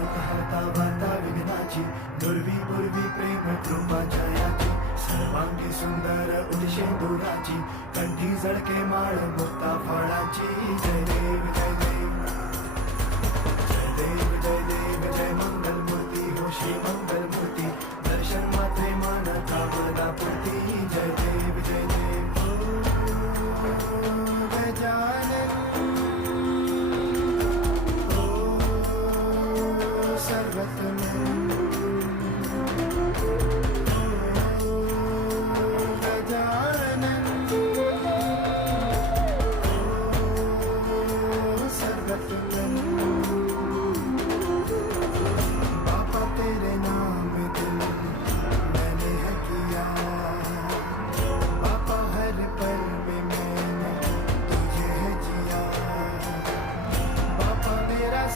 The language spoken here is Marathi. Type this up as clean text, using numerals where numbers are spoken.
दुःख हरता वार्ता विघ्नाची दुर्वी पूर्वी प्रेम कृपा जयाची सर्वांगी सुंदर उदिशेंदुराची कंठी झळके माळ मुक्ता फळाची जय देव जय देव जय देव